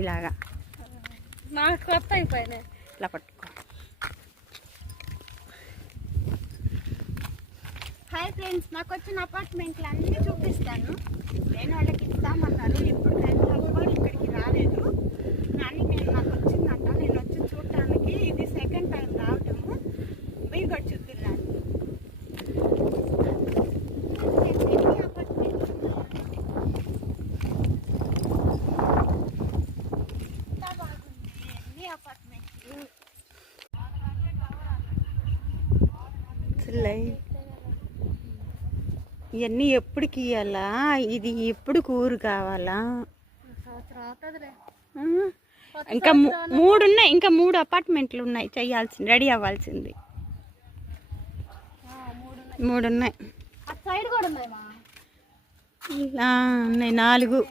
ఇలాగా నాకు కొత్త అయిపోయినాయి. ఇలా పట్టుకో. హాయ్ ఫ్రెండ్స్, నాకు వచ్చిన అపార్ట్మెంట్లు అన్నీ చూపిస్తాను. నేను వాళ్ళకి ఇస్తామన్నారు. ఇప్పుడు హైదరాబాద్ కూడా ఇక్కడికి రాలేదు కానీ నాకు వచ్చిందంట. నేను వచ్చి చూడటానికి ఇది సెకండ్ టైం రావటము. మీరు కూడా చూద్దున్నాను. ఇవన్నీ ఎప్పటికి ఇవ్వాలా? ఇది ఎప్పుడు కూరు కావాలా? ఇంకా 3 ఉన్నాయి. ఇంకా 3 అపార్ట్మెంట్లు ఉన్నాయి చెయ్యాల్సింది, రెడీ అవ్వాల్సింది. 3 ఉన్నాయి. ఉన్నాయి 4